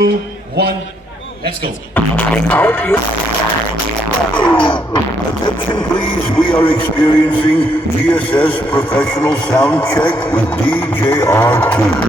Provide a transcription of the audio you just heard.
1, let's go. Attention please, we are experiencing GSS professional sound check with DJR2.